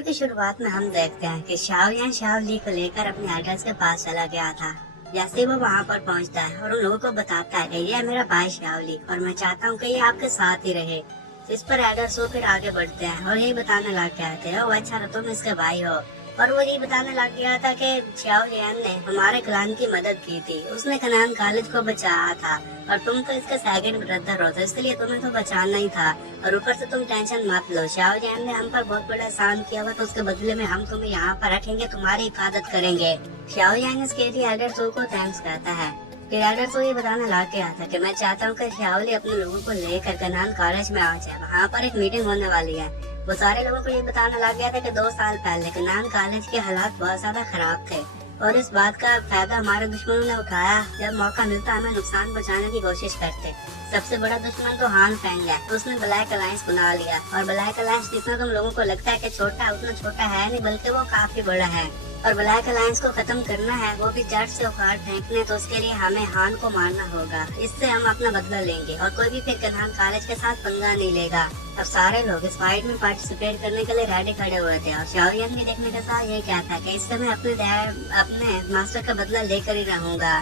Episode की शुरुआत में हम देखते हैं कि शाओलियान शाओली को लेकर अपने एल्डर्स के पास चला गया था। जैसे वो वहाँ पर पहुँचता है और उन लोगों को बताता है कि ये है मेरा भाई शाओली और मैं चाहता हूँ कि ये आपके साथ ही रहे। इस पर एल्डर्स वो फिर आगे बढ़ते हैं और यही बताने लग गए थे, ओ अच्छा तो तुम इसके भाई हो। और वो यही बताने लग गया था कि शाओलियान ने हमारे क्लान की मदद की थी, उसने कनान कॉलेज को बचाया था और तुम तो इसके सेकंड ब्रदर हो, तो इसलिए तुम्हें तो बचाना ही था। और ऊपर से तुम टेंशन मत लो, शाओलियान ने हम पर बहुत बड़ा एहसान किया हुआ, तो उसके बदले में हम तुम्हें यहाँ पर रखेंगे, तुम्हारी हिफाजत करेंगे। शाओलियान इसके लिए एल्डर सो को थैंक्स कहता है। फिर एल्डर सो ये बताने लग गया था कि मैं चाहता हूँ कि शाओली अपने लोगों को लेकर कनान कॉलेज में आ जाए, वहाँ पर एक मीटिंग होने वाली है। वो सारे लोगों को ये बताने लग गया था कि 2 साल पहले कनान कॉलेज के हालात बहुत ज्यादा खराब थे और इस बात का फायदा हमारे दुश्मनों ने उठाया। जब मौका मिलता हमें नुकसान बचाने की कोशिश करते। सबसे बड़ा दुश्मन तो हान फेंग है, तो उसने ब्लैक अलायंस बना लिया और ब्लैक अलायंस जितना तुम लोगों को लगता है कि छोटा है, उतना छोटा है नहीं, बल्कि वो काफी बड़ा है। और ब्लैक अलायंस को खत्म करना है, वो भी जड़ से उखाड़ फेंकने, तो उसके लिए हमें हान को मारना होगा। इससे हम अपना बदला लेंगे और कोई भी फिर कनान कॉलेज के साथ पंगा नहीं लेगा। अब सारे लोग इस फाइट में पार्टिसिपेट करने के लिए रेडी खड़े हुए थे और शाओलियान भी देखने के साथ ये कहता है कि इससे मैं अपने मास्टर का बदला लेकर ही रहूंगा।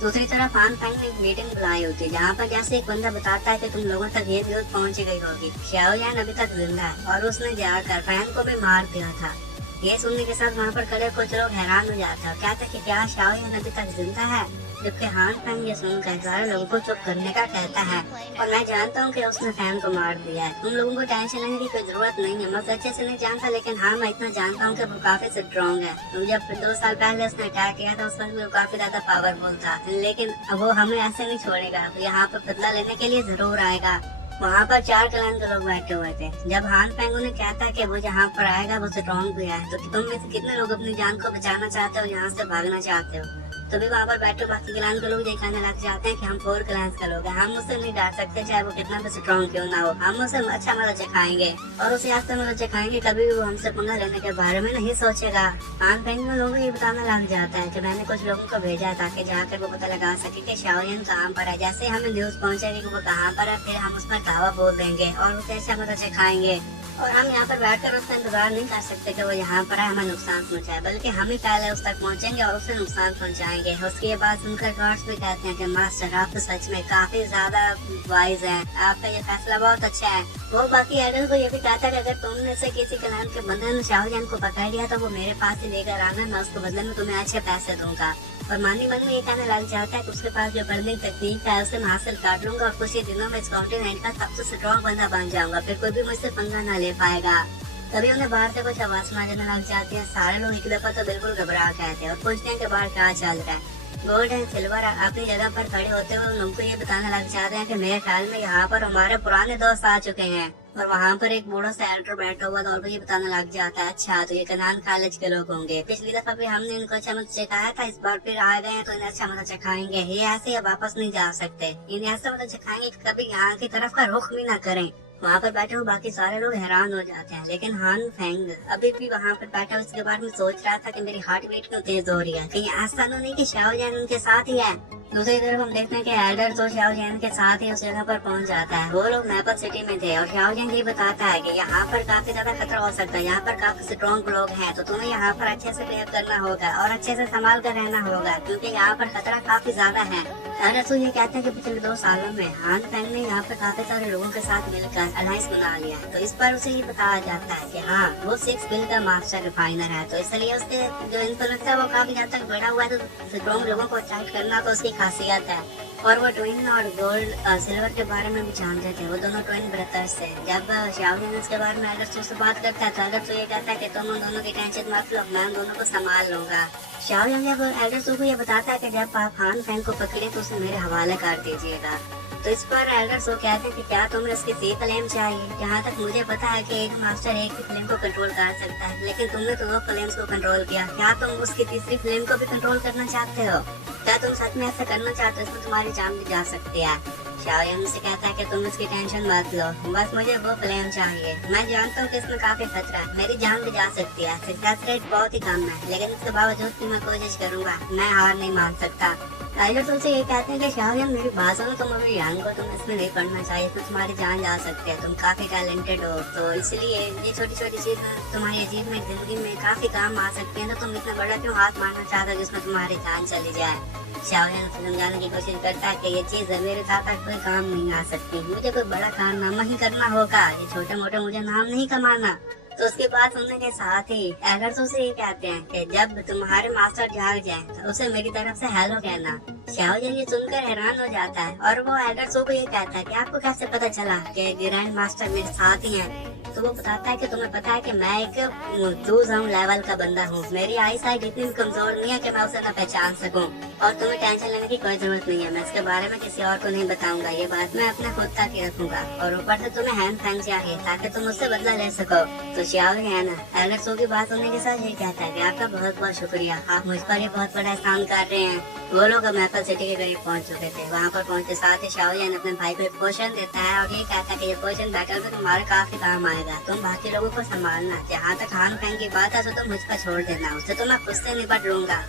दूसरी तरफ हान फेंग ने एक मीटिंग बुलाई होती है, जहाँ पर जैसे एक बंदा बताता है कि तुम लोगों तक ये न्यूज पहुँच गई होगी, शाओलियान अभी तक जिंदा है और उसने जाकर फैन को भी मार दिया था। ये सुनने के साथ वहाँ पर खड़े कुछ लोग हैरान हो जाते हैं और कहते हैं कि क्या शाओलियान अभी तक जिंदा है, जबकि हान फेंग ये सुनकर सारे लोगों को चुप करने का कहता है। और मैं जानता हूँ कि उसने फैन को मार दिया है, तुम लोगों को टेंशन लेने की कोई जरूरत नहीं है। मैं अच्छे से नहीं जानता, लेकिन हाँ मैं इतना जानता हूँ कि वो काफी स्ट्रॉन्ग है। तो जब 2 साल पहले उसने अटैक किया था, उस वक्त वो काफी ज्यादा पावरफुल था, लेकिन अब वो हमें ऐसे नहीं छोड़ेगा, यहाँ पर बदला लेने के लिए जरूर आएगा। वहाँ पर 4 क्लान के लोग बैठे हुए थे। जब हान फेंग उन्हें कहता है कि वो जहाँ पर आएगा वो स्ट्रॉन्ग भी है, तो तुम में से कितने लोग अपनी जान को बचाना चाहते हो, यहाँ से भागना चाहते हो। तभी वहाँ पर बैठे बाकी क्लान के लोग ये कहने लग जाते हैं कि हम 4 क्लान के लोग हैं, हम उससे नहीं डर सकते, चाहे वो कितना भी स्ट्रॉन्ग क्यों ना हो। हम उसे अच्छा मजा चखाएंगे और उसे आस्ते मजा चखाएंगे, कभी भी वो हमसे पंगा लेने के बारे में नहीं सोचेगा। हान फेंग में लोगों ये बताने लग जाता है कि मैंने कुछ लोगों को भेजा ताकि जाकर वो पता लगा सके कि शाओलियान कहाँ पर है। जैसे हमें न्यूज पहुँचेगी कि वो कहाँ पर है, फिर हम उस पर दावा बोल देंगे और उसे अच्छा मजा चखाएंगे। और हम यहाँ पर बैठकर उसका इंतजार नहीं कर सकते कि वो यहाँ पर है हमें नुकसान पहुँचाए, बल्कि हम ही पहले उस तक पहुँचेंगे और उसे नुकसान पहुँचाएंगे। उसके बाद सुनकर गार्ड्स भी कहते हैं कि मास्टर आप तो सच में काफी ज्यादा वाइज हैं, आपका ये फैसला बहुत अच्छा है। वो बाकी एडल्ट को ये भी कहता है कि अगर तुमने से किसी क्लान के बंदे ने शाओलियान को पकड़ लिया तो वो मेरे पास ही लेकर आना, मैं उसको बदले में तुम्हें अच्छे पैसे दूंगा। और मन ही मन में ये कहने लग जाता है कि उसके पास जो बर्निंग तकनीक है उसे मैं हासिल कर लूंगा और कुछ ही दिनों में इस कॉन्टिनेंट का सबसे स्ट्रॉन्ग बंदा बन जाऊंगा, फिर कोई भी मुझसे पंगा ना ले पाएगा। तभी उन्हें बाहर से कुछ आवाज सुनाई देने लग जाती है। सारे लोग एक दफा तो बिल्कुल घबरा गए थे और पूछते हैं कि बाहर क्या चल रहा है। गोल्ड एंड सिल्वर अपनी जगह पर खड़े होते हुए उनको ये बताने लग जाते हैं कि मेरे ख्याल में यहाँ पर हमारे पुराने दोस्त आ चुके हैं। और वहाँ पर एक बूढ़ा सा एल्डर बैठा हुआ था और वो ये बताने लग जाता है, अच्छा तो ये कनान कॉलेज के लोग होंगे, पिछली दफा भी हमने इनको अच्छा मत चखाया था, इस बार फिर आ गए हैं तो इन्हें अच्छा मत चखाएंगे। ये ऐसे ही वापस नहीं जा सकते, इन्हें ऐसा मत चखाएंगे कि कभी यहाँ की तरफ का रुख भी ना करें। वहाँ पर बैठे हुए बाकी सारे लोग हैरान हो जाते हैं, लेकिन हान फेंग अभी भी वहाँ पर बैठा उसके बारे में सोच रहा था कि मेरी हार्ट बीट क्यों तेज हो रही है, कहीं ऐसा तो नहीं कि शाओलियान उनके साथ ही है। दूसरी तरफ हम देखते हैं कि एल्डर तो शाओलियान के साथ ही उस जगह पर पहुंच जाता है। वो लोग मैपल सिटी में थे और शाओलियान ये बताता है कि यहाँ पर काफी ज्यादा खतरा हो सकता है, यहाँ पर काफी स्ट्रॉन्ग लोग हैं, तो तुम्हें यहाँ पर अच्छे से बिहेव करना होगा और अच्छे से संभाल कर रहना होगा, क्योंकि यहाँ पर खतरा काफी ज्यादा है। एल्डर तो ये कहते हैं कि पिछले 2 सालों में हान फेंग ने यहाँ पर काफी सारे लोगों के साथ मिलकर अलायंस बना लिया है, तो इस पर उसे ये बताया जाता है कि हाँ वो 6 बिल का मास्टर रिफाइनर है, तो इसलिए उसके जो इन्फ्लुएंस है वो काफी हद तक बढ़ा हुआ है, तो स्ट्रॉन्ग लोगों को अट्रैक्ट करना तो उसकी खासियत है। और वो ट्विन और गोल्ड सिल्वर के बारे में भी जानते थे, वो दोनों ट्विन ब्रदर्स थे। जब शाओलियान इसके बारे में एल्डर से बात करता है तो एल्डर तो ये कहता है कि तुम उन दोनों की टेंशन मत लो, मैं उन दोनों को संभाल लूंगा। शाओलियान जब एल्डर को ये बताता है कि जब आप हान फेंग को पकड़े तो उसे मेरे हवाले कर दीजिएगा, तो इस पर एल्डर सो कहते हैं कि क्या तुम्हें उसकी 3 फ्लेम चाहिए। जहाँ तक मुझे पता है कि एक मास्टर एक ही फ्लेम को कंट्रोल कर सकता है, लेकिन तुमने तो 2 फ्लेम्स को कंट्रोल किया, क्या तुम उसकी तीसरी फ्लेम को भी कंट्रोल करना चाहते हो? क्या तुम सच में ऐसा करना चाहते हो? इसमें तुम्हारी जान भी जा सकती है। शाओलियान से कहता है कि तुम इसकी टेंशन मत लो, बस मुझे वो फ्लेम चाहिए। मैं जानता हूँ कि इसमें काफी खतरा है, मेरी जान भी जा सकती है, सक्सेस रेट बहुत ही कम है, लेकिन उसके बावजूद भी मैं कोशिश करूंगा, मैं हार नहीं मान सकता। टाइगर तुमसे ये कहते हैं कि शाहजहां मेरी बात सुनो, तुम अभी यंग हो, तुम इसमें नहीं पढ़ना चाहिए, तो तुम्हारी जान जा सकती है, तुम काफी टैलेंटेड हो, तो इसलिए ये छोटी छोटी चीज तुम्हारी अजीब में जिंदगी में काफी काम आ सकती है, तो तुम इतना बड़ा क्यों हाथ मारना चाहते हो जिसमें तुम्हारी जान चली जाए। शाहजहां समझाने की कोशिश करता है कि ये चीज मेरे साथ कोई काम नहीं आ सकती, मुझे कोई बड़ा कारनामा ही करना होगा, ये छोटे मोटे मुझे नाम नहीं कमाना। तो उसके बाद सुनने के साथ ही एगर उसे ये कहते हैं कि जब तुम्हारे मास्टर जाग जाए तो उसे मेरी तरफ से हेलो कहना। शाहजहां ये सुनकर हैरान हो जाता है और वो एगर को ये कहता है कि आपको कैसे पता चला कि ग्रैंड मास्टर मेरे साथ ही हैं। तो वो बताता है कि तुम्हें पता है कि मैं एक लूज हूँ लेवल का बंदा हूँ, मेरी आई साइट इतनी कमजोर नहीं है कि मैं उसे न पहचान सकूं, और तुम्हें टेंशन लेने की कोई जरूरत नहीं है, मैं इसके बारे में किसी और को नहीं बताऊंगा, ये बात मैं अपने खुद तक ही रखूंगा, और ऊपर से तुम्हें हैंड फैंग चाहिए ताकि तुम उससे बदला ले सको। तो शाहजहां एगर सो की बात सुनने के साथ ये कहता है कि आपका बहुत बहुत शुक्रिया, आप मुझ पर ये बहुत बड़ा एहसान कर रहे हैं। वो लोग अब मैपल सिटी के करीब पहुंच चुके थे। वहाँ पर पहुंचते साथ ही शाहजहां अपने भाई को एक पोशन देता है और ये कहता है कि ये पोशन बैटल में तुम्हारे काफी काम आएगा, तुम बाकी लोगों को संभालना, जहाँ तक हान फैंग की बात है तो तुम मुझ पर छोड़ देना, उससे तो मैं खुद से निपट लूंगा।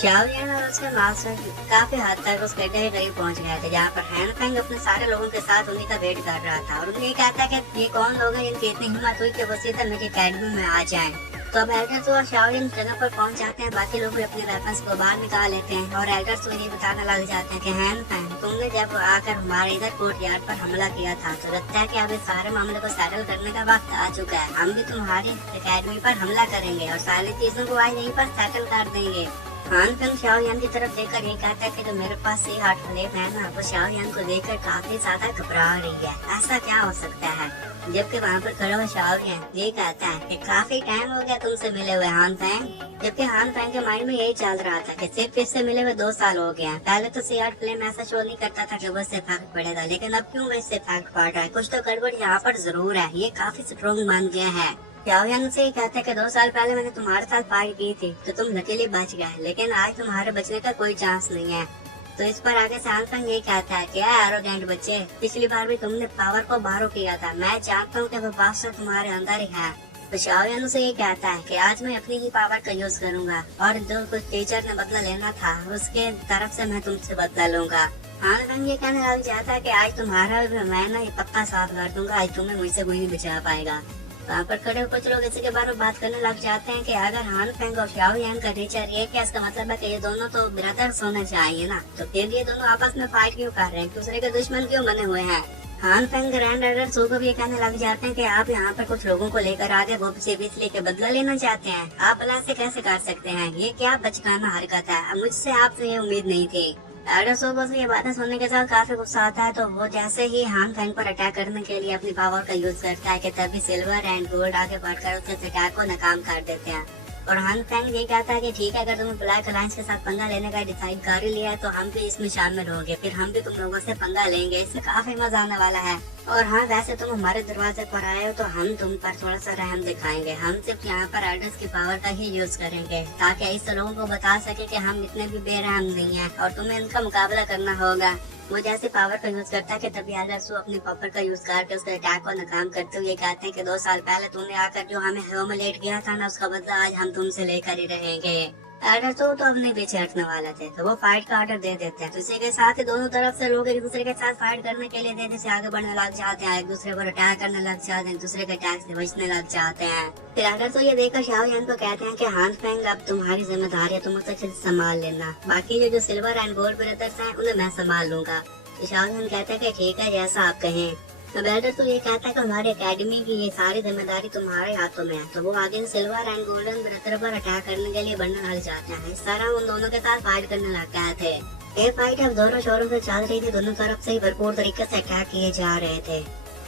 शाहजहां और उसके मास्टर काफी हद तक उस गड्ढे के करीब पहुंच गए थे जहाँ पर हैन फैंग अपने सारे लोगों के साथ उन्हीं का वेट कर रहा था, और उन्हें कहता है कि ये कौन लोग हैं जिनकी इतनी हिम्मत हुई कि वो सीधा मेरी अकेडमी में आ जाएं। तो अब एल्डर्स और शाओलिन जगह पर पहुंच जाते हैं, बाकी लोग भी अपने वेपन्स को बाहर निकाल लेते हैं और एल्डर्स को ये बताने लग जाते हैं कि हैन फैंग तुमने जब आकर हमारे इधर कोर्टयार्ड पर हमला किया था तो लगता है कि अब इस सारे मामले को सेटल करने का वक्त आ चुका है, हम भी तुम्हारी एकेडमी पर हमला करेंगे और सारी चीजों को आज यहीं पर सेटल कर देंगे। हान फैंग शाओलिन की तरफ देखकर ये कहता है कि जो मेरे पास से हार्ट फ्लेम है ना, वो शाओलिन को देखकर काफी ज्यादा घबरा रही है, ऐसा क्या हो सकता है। जबकि वहाँ पर खड़ा हुआ शाओलिन ये कहता है कि काफी टाइम हो गया तुमसे मिले हुए हान फैंग, जबकि हान फैंग के माइंड में यही चल रहा था कि सिर्फ इससे मिले हुए 2 साल हो गए हैं। पहले तो सी हार्ट फ्लेम ऐसा शो नहीं करता था कि वो इससे इफेक्ट पड़ेगा, लेकिन अब क्यों वो इससे इफेक्ट पड़ रहा है, कुछ तो गड़बड़ यहाँ पर जरूर है, ये काफी स्ट्रॉन्ग मान गया है। शाओलिन से कहता है कि 2 साल पहले मैंने तुम्हारे साथ फाइट की थी तो तुम लकीली बच गए, लेकिन आज तुम्हारे बचने का कोई चांस नहीं है। तो इस पर आगे से हान फैंग ये कहता है कि एरोगेंट बच्चे, पिछली बार भी तुमने पावर को बाहर किया था, मैं जानता हूँ कि वो पावर तुम्हारे अंदर ही है। तो शाओलिन से ये कहता है कि आज मैं अपनी ही पावर का यूज करूंगा और जो कुछ टीचर ने बदला लेना था उसके तरफ से मैं तुमसे बदला लूंगा। हान फैंग ये कहने लग जाता है कि आज तुम्हारा मैं ना ये पक्का साफ कर दूंगा, आज तुम्हें मुझसे कोई नहीं बचा पाएगा। वहाँ पर खड़े कुछ लोग इसी के बारे में बात करने लग जाते हैं कि अगर हान फैंग और शाओलिन का नेचर ये क्या, इसका मतलब है कि ये दोनों तो ब्रदर्स होने चाहिए ना, तो फिर ये दोनों आपस में फाइट क्यों कर रहे हैं, दूसरे के दुश्मन क्यों बने हुए हैं। हान फैंग ग्रैंड एडर सो को भी कहने लग जाते हैं कि आप यहाँ पर कुछ लोगों को लेकर आगे वो सिर्फ इसलिए के बदला लेना चाहते हैं, आप भला से कैसे कर सकते हैं, ये क्या बचकाना हरकत है, मुझसे आपसे ये उम्मीद नहीं थी। एडर सो को ये बातें सुनने के साथ काफी गुस्सा आता है, तो वो जैसे ही हान फैंग पर अटैक करने के लिए अपनी पावर का यूज करता है कि तभी सिल्वर एंड गोल्ड आगे बढ़कर उसके अटैक को नाकाम कर देते हैं। और हान फैंग ये कहता है कि ठीक है, अगर तुम्हें ब्लैक अलायंस के साथ पंगा लेने का डिसाइड कर ही लिया है तो हम भी इसमें शामिल होंगे, फिर हम भी तुम लोगों से पंगा लेंगे, इससे काफी मजा आने वाला है। और हाँ, वैसे तुम हमारे दरवाजे पर आए हो तो हम तुम पर थोड़ा सा रहम दिखाएंगे, हम सिर्फ यहाँ पर एडर्स की पावर का ही यूज करेंगे ताकि ऐसे लोगों को बता सके कि हम इतने भी बेरहम नहीं है और तुम्हें इनका मुकाबला करना होगा। वो जैसे पावर का यूज करता है कि तभी एडर्स अपनी पावर का यूज करके उसके अटैक को नाकाम करते हुए कहते हैं कि 2 साल पहले तूने आकर जो हमें ह्यूमिलेट किया था ना, उसका बदला आज हम तुमसे लेकर ही रहेंगे। एडर तो अपने पीछे हटने वाले थे तो वो फाइट का ऑर्डर दे देते हैं, तो इसी के साथ ही दोनों तरफ से लोग एक दूसरे के साथ फाइट करने के लिए तेजी से आगे बढ़ने लग जाते हैं, एक दूसरे पर अटैक करने लग जाते हैं, एक दूसरे के अटैक से बचने लग जाते हैं। फिर एडर तो ये देखकर शाओलिन को कहते हैं कि हान फैंग अब तुम्हारी जिम्मेदारी है, तुम उसे अच्छे से संभाल लेना, बाकी जो सिल्वर एंड गोल्ड ब्रदर्स हैं उन्हें मैं संभाल लूंगा। शाओलिन कहते हैं कि ठीक है, जैसा आप कहें। तो एडर तो ये कहता है कि हमारी एकेडमी की ये सारी जिम्मेदारी तुम्हारे हाथों में है, तो वो आगे सिल्वर एंड गोल्डन ब्रदर पर अटैक करने के लिए बढ़ने लग जाते हैं। इस तरह उन दोनों के साथ फाइट करने लग गए थे। ये फाइट अब दोनों शोरों से चल रही थी, दोनों तरफ से भरपूर तरीके से अटैक किए जा रहे थे।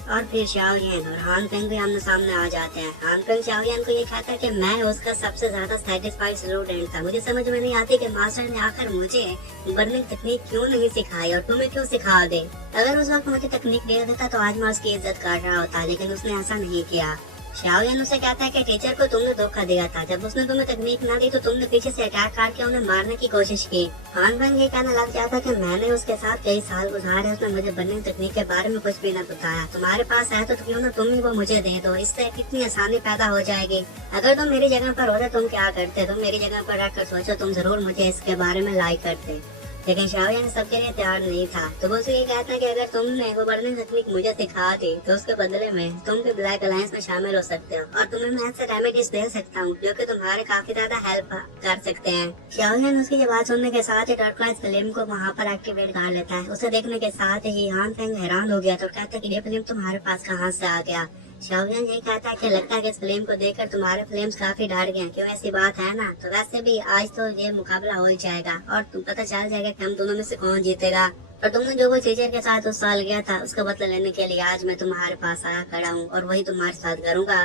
और फिर शाओलिन और हान फैंग भी आमने सामने आ जाते हैं। हान फैंग शाओलिन को ये कहता है कि मैं उसका सबसे ज्यादा सेटिस्फाइड स्टूडेंट था, मुझे समझ में नहीं आती कि मास्टर ने आकर मुझे बर्निंग तकनीक क्यों नहीं सिखाई और तुम्हें क्यों सिखा दे। अगर उस वक्त मुझे तकनीक दे देता तो आज मैं उसकी इज्जत कर रहा होता, लेकिन उसने ऐसा नहीं किया। शाओलिन उसे कहता है कि टीचर को तुमने धोखा दिया था, जब उसने तुम्हें तकनीक ना दी तो तुमने पीछे से अटैक करके उन्हें मारने की कोशिश की। हान फैंग ये कहने लग जाता कि मैंने उसके साथ कई साल गुजारे, उसने मुझे बर्निंग तकनीक के बारे में कुछ भी न बताया, तुम्हारे पास है तो क्यों ना तुम ही वो मुझे दे दो, इससे कितनी आसानी पैदा हो जाएगी। अगर तुम मेरी जगह पर होते तुम क्या करते, तुम मेरी जगह पर रखकर सोचो, तुम जरूर मुझे इसके बारे में लाई करते। लेकिन शाओलिन सबके लिए तैयार नहीं था। तो वो उसे ये कहता है कि अगर तुमने वो बर्निंग तकनीक मुझे सिखा दी तो उसके बदले में तुम भी ब्लैक अलायंस में शामिल हो सकते हो और तुम्हें मैं ऐसे रेमेडीज दे सकता हूँ जो कि तुम्हारे काफी ज्यादा हेल्प कर सकते हैं। शाओलिन उसकी ये बात सुनने के साथ ही टर्कुलाइज फिल्म को वहाँ पर एक्टिवेट कर लेता है। उसे देखने के साथ ही हान फेंग हैरान हो गया तो कहता है कि ये फिल्म तुम्हारे पास कहाँ से आ गया। शाओलिन ये कहता है कि लगता है कि इस फिल्म को देखकर तुम्हारे फिल्म्स काफी डर गए। क्यों ऐसी बात है ना? तो वैसे भी आज तो ये मुकाबला हो ही जाएगा और तुम पता चल जाएगा कि हम दोनों में से कौन जीतेगा। और तुमने जो वो टीचर के साथ उस साल गया था उसका बदला लेने के लिए आज मैं तुम्हारे पास आया खड़ा हूँ और वही तुम्हारे साथ करूँगा।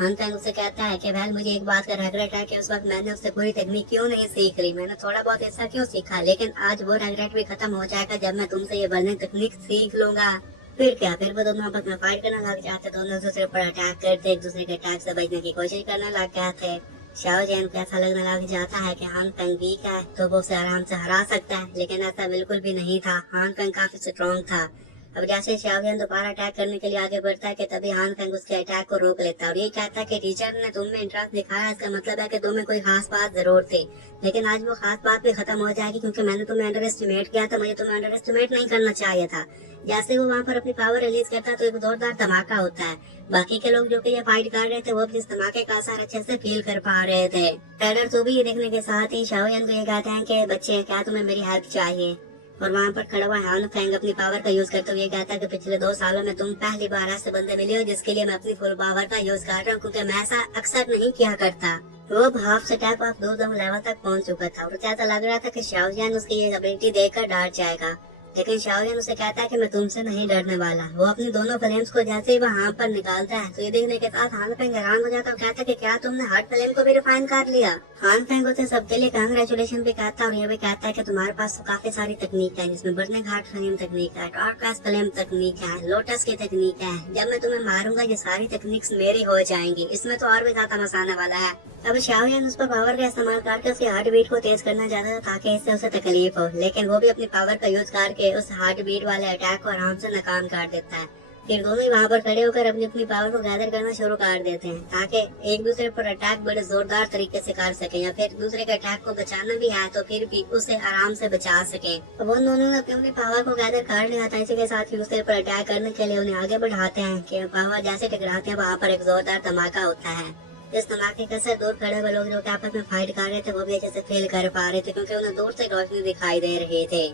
हान फेंग उससे कहता है कि वेल मुझे एक बात का रिग्रेट है कि उस वक्त मैंने उससे पूरी टेक्निक क्यों नहीं सीख ली। मैंने थोड़ा बहुत ऐसा क्यों सीखा, लेकिन आज वो रिग्रेट भी खत्म हो जाएगा जब मैं तुमसे ये बर्निंग तकनीक सीख लूंगा। फिर क्या, फिर वो दोनों आपस में फाइट करने लग जाते, दोनों दूसरे पर अटैक करते, एक दूसरे के अटैक से बचने की कोशिश करने लग गए थे। शाओ जैन को ऐसा लगने लग जाता है कि हान फेंग वीक है तो वो उसे आराम से हरा सकता है, लेकिन ऐसा बिल्कुल भी नहीं था। हान फेंग काफी स्ट्रॉन्ग था। अब जैसे शाओ जैन दोबारा अटैक करने के लिए आगे बढ़ता है कि तभी हान फेंग उसके अटैक को रोक लेता है और ये कहता है कि टीचर ने तुम में इंटरेस्ट दिखाया, इसका मतलब है कि तुम्हें कोई खास बात जरूर थी, लेकिन आज वो खास बात भी खत्म हो जाएगी क्योंकि मैंने तुम्हें अंडर एस्टिमेट किया था। मुझे तुम्हें अंडर एस्टिमेट नहीं करना चाहिए था। जैसे वो वहाँ पर अपनी पावर रिलीज करता है तो एक जोरदार धमाका होता है। बाकी के लोग जो कि ये फाइट कर रहे थे वो भी इस धमाके का असर अच्छे से फील कर पा रहे थे। टेडर तो भी ये देखने के साथ ही शाओलिन को ये कहते हैं कि बच्चे क्या तुम्हें मेरी हेल्प चाहिए। और वहाँ पर खड़ा हुआ हान फेंग अपनी पावर का यूज करते हुए कहता है कि पिछले 2 सालों में तुम पहली बार ऐसे बंदे मिले हो जिसके लिए मैं अपनी फुल पावर का यूज कर रहा हूँ, क्योंकि मैं ऐसा अक्सर नहीं किया करता। वो अब हाफ स्टेप ऑफ 2 लेवल तक पहुंच चुका था और उसे ऐसा लग रहा था कि शाओलिन उसकी ये एबिलिटी देखकर डर जाएगा, लेकिन शाओलिन उसे कहता है कि मैं तुमसे नहीं डरने वाला। वो अपनी दोनों फ्लेम्स को जैसे ही वहाँ पर निकालता है तो ये देखने के साथ हान फेंग हैरान हो जाता है और कहता है कि क्या तुमने हार्ट फ्लेम को भी रिफाइन कर लिया। हान फेंग उसे सबके लिए कांग्रेचुलेशन भी कहता है और ये भी कहता है कि तुम्हारे पास तो काफी सारी तकनीक है, जिसमें बर्निंग हार्ट फ्लेम तकनीक है, टॉर्कास फ्लेम तकनीक है, लोटस की तकनीक है। जब मैं तुम्हें मारूंगा ये सारी तकनीक्स मेरी हो जाएंगी। इसमें तो और भी ज्यादा मजा आने वाला है। अब शाओलिन उस पर पावर का इस्तेमाल करके उसकी हार्ट बीट को तेज करना चाहता था ताकि इससे उसे तकलीफ हो, लेकिन वो भी अपनी पावर का यूज करके उस हार्ट बीट वाले अटैक को आराम से नाकाम कर देता है। फिर दोनों ही वहाँ पर खड़े होकर अपनी अपनी पावर को गैदर करना शुरू कर देते हैं ताकि एक दूसरे पर अटैक बड़े जोरदार तरीके से कर सके, या फिर दूसरे के अटैक को बचाना भी है तो फिर भी उसे आराम से बचा सके। अब उन दोनों ने अपनी अपनी पावर को गैदर कर लिया था। इसी के साथ ही दूसरे पर अटैक करने के लिए उन्हें आगे बढ़ाते हैं कि पावर जैसे टकराते हैं वहाँ पर एक जोरदार धमाका होता है। इस धमाके के असर दूर खड़े हुए लोग जो आपस में फाइट कर रहे थे वो भी अच्छे से फील कर पा रहे थे क्योंकि उन्हें दूर से रोशनी दिखाई दे रही थी।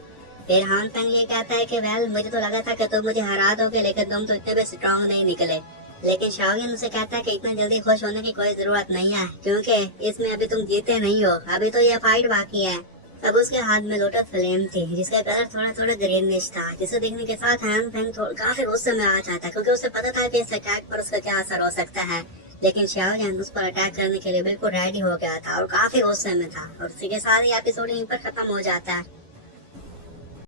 फिर हान फेंग ये कहता है कि वेल मुझे तो लगा था कि तुम मुझे हरा दोगे, लेकिन तुम तो इतने भी स्ट्रॉन्ग नहीं निकले। लेकिन शाओलिन उसे कहता है कि इतना जल्दी खुश होने की कोई जरूरत नहीं है क्योंकि इसमें अभी तुम जीते नहीं हो, अभी तो ये फाइट बाकी है। अब उसके हाथ में लोटस फ्लेम थी जिसका कलर थोड़ा थोड़ा ग्रीनिश था, जिसे देखने के साथ हान फेंग काफी गुस्से में आ जाता क्योंकि उसे पता था कि इस अटैक पर उसका क्या असर हो सकता है। लेकिन शाओलिन उस पर अटैक करने के लिए बिल्कुल रेडी हो गया था और काफी गुस्से में था। और उसी के साथ ही एपिसोड यहीं पर खत्म हो जाता है।